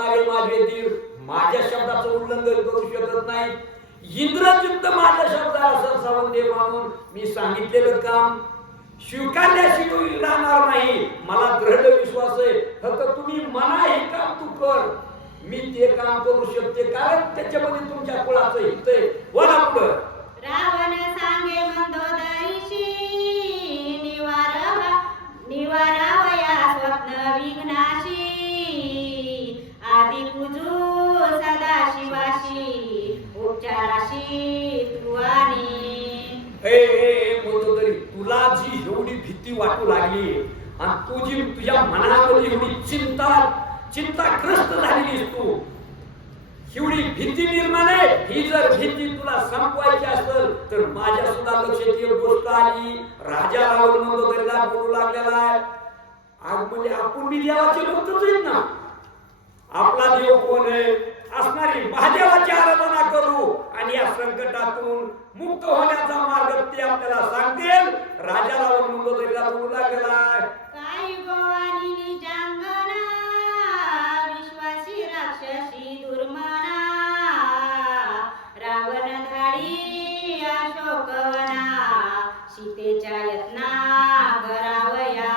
असणारे माझे धीर माझ्या शब्दाचं उल्लंघन करू शकत नाही. इंद्रजित माझ्या शब्दाला सरसावंदे मानून मी सांगितलेलं काम स्वीकारल्याशिवाय राहणार नाही. मला दृढ विश्वास आहे. फक्त तुम्ही म्हणा हे काम तू कर, मी ते काम करू शकते, कारण त्याच्यामध्ये तुमच्या कुळाचं हित आहे. बोला पुढं. रावण सांगे मंदोदरीशी निवारावया स्वप्न विघ्नाशी आदि पूजू सदाशिवाशी उपचाराशी तुवानी. मंदोदरी, तुला जी एवढी भीती वाटू लागली आणि तुझी तुझ्या मनामध्ये एवढी चिंताग्रस्त झालेलीस तू, एवढी भीती निर्माण आहे, ही जर भीती तुला संपवायची असेल तर माझ्या सुद्धा लक्षात एक गोष्ट आली. राजा रावण मंदोदरीला बोलू लागलेला आहे. आज म्हणजे आपण बी देवाचे भक्तच आहेत ना. आपला देव कोण आहे? असणारी महादेवाची आराधना करू आणि या संकटातून मुक्त होण्याचा मार्ग ते आपल्याला सांगतील. राजा रावण मंदोदरीला बोलू लागलेला आहे. काय गोवानी निजांगना विश्वासी राक्षसी दुर्मना रावण धाडी अशोकवना सीतेच्या यत्ना करावया.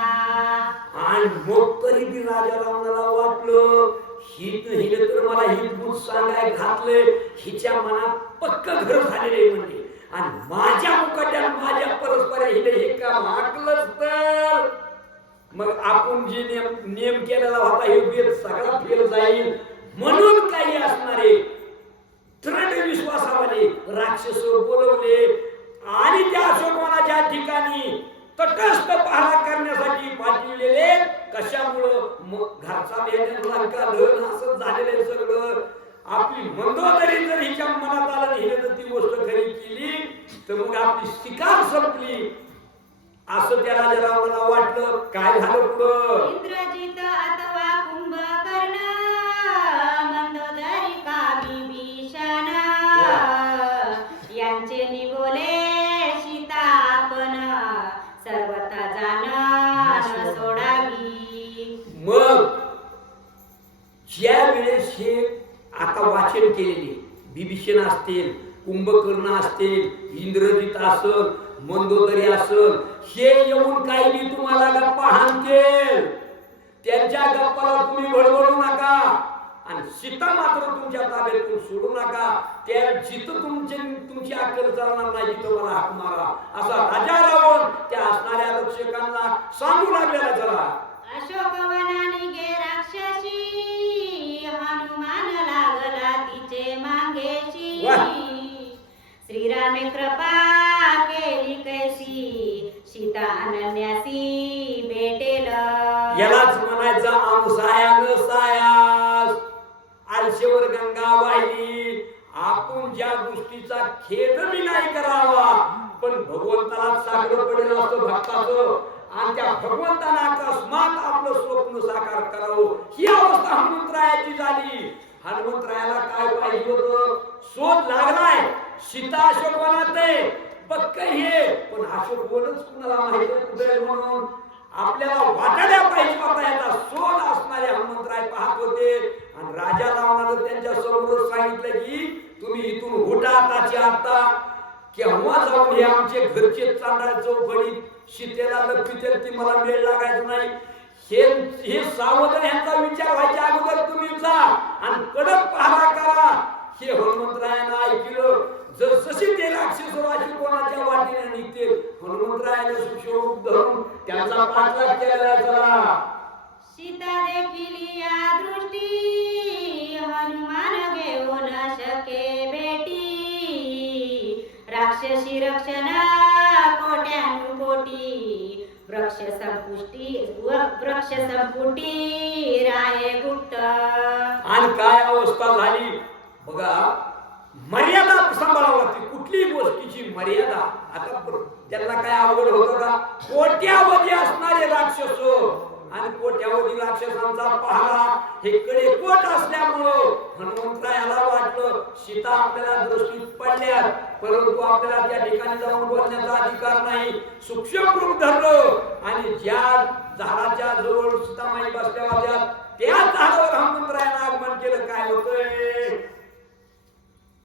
आणि मग तरी बी राजा रावणाला वाटलं हिने तर मला ही भूत सांगाय घातले, हिच्या मनात पक्क घर झालेले म्हणजे, आणि माझ्या मुकाट्यात माझ्या परस्पर हिने हे काम हाकलंच तर मग आपण जे नेम केलेला होता हे वेद सगळा फेल जाईल. म्हणून काही असणारे दृढ विश्वासाने राक्षस बोलवले आणि त्या अशोकवनाच्या ठिकाणी तटस्थ पहारा करण्यासाठी पाठविलेले. कशामुळं? घरचा मेहनत लंका धन असं झालेलं सगळं. आपली मंदोदरी जर हिच्या मनात आलं हिने जर ती गोष्ट खरी केली तर मग आपली शिकार संपली असं त्या राजा रावणाला वाटलं. काय झालं पुढं? इंद्रजित अथवा कुंभकर्ण मंदोदरी का विभीषण यांचे निगोले सीता आपण सर्वथा जाण सोडावी. मग ज्या वेळेस हे आता वाचन केलेले विभीषण असतील, कुंभकर्ण असतील, इंद्रजित असल, मंदोदरी असल, हे येऊन काही बी तुम्हाला गप्पा हाणतील. त्यांच्या गप्पाला तुम्ही बळबळू नका आणि सीता मात्र तुमच्या ताब्यातून सोडू नका. त्या जिथं तुमची अक्कल चालणार नाही तिथं मला हाक मारा असा राजा रावण त्या असणाऱ्या रक्षकांना सांगू लागलेला. जरा अशोकवनाने गे राक्षसी हनुमान लागला तिचे मागेशी श्रीरामे कृपा केली कैसी सीता अनन्यासी भेटेल. यालाच म्हणायचं आमसायान सायास आळशेवर गंगा वाहिली. आपण ज्या गोष्टीचा खेद मी नाही करावा पण भगवंताला सागर पडेल असं भक्ताचं आणि त्या भगवंताने अकस्मात आपलं स्वप्न साकार करावं ही अवस्था हनुमंतरायाची झाली. हनुमंतरायाला काय पाहिजे होतं? शोध लागलाय, सीता अशोकवनात आहे, पक्क हे, पण अशोकवनच कुणाला माहित कुठे म्हणून आपल्याला वाटायला पाहिजे होता. याचा शोध असणारे हनुमंतराय पाहत होते आणि राजा रावणानं त्यांच्या समोर सांगितलं की तुम्ही इथून उठा आताची आता, केव्हा जाऊन हे आमचे घरचे चांडाळ चौफडीत सीतेला लपवितील ती मला वेळ लागायचं नाही. हे सावधान यांचा विचार व्हायच्या अगोदर तुम्ही जा आणि कडक पहारा करा. हे हनुमंतरायानं ऐकलं. जसशी ते राक्षस कोणाच्या वाटेने निघते हनुमंतरायाने सुशोभ धरून त्यांचा पाठलाग केला. जरा सीता देखील या दृष्टी हनुमान घेऊन शके भेटी राक्षसी रक्षण कोट्यानुकोटी वृक्ष संपुटी राये गुप्त. आणि काय अवस्था झाली बघा. मर्यादा सांभाळावी लागते कुठलीही गोष्टीची मर्यादा. आता त्यांना काय अवघड होतं का? कोट्यावधी असणारे राक्षस आणि कोट्यावधी राक्षसांचा पहारा हे कडे कोट असल्यामुळं हनुमंतरायाला वाटलं सीता आपल्याला दृष्टीत पडल्यात परंतु आपल्याला त्या ठिकाणी जाऊन बोलण्याचा अधिकार नाही. सूक्ष्म रूप धरलं आणि ज्या झाडाच्या जवळ सीतामाई बसल्या होत्या त्याच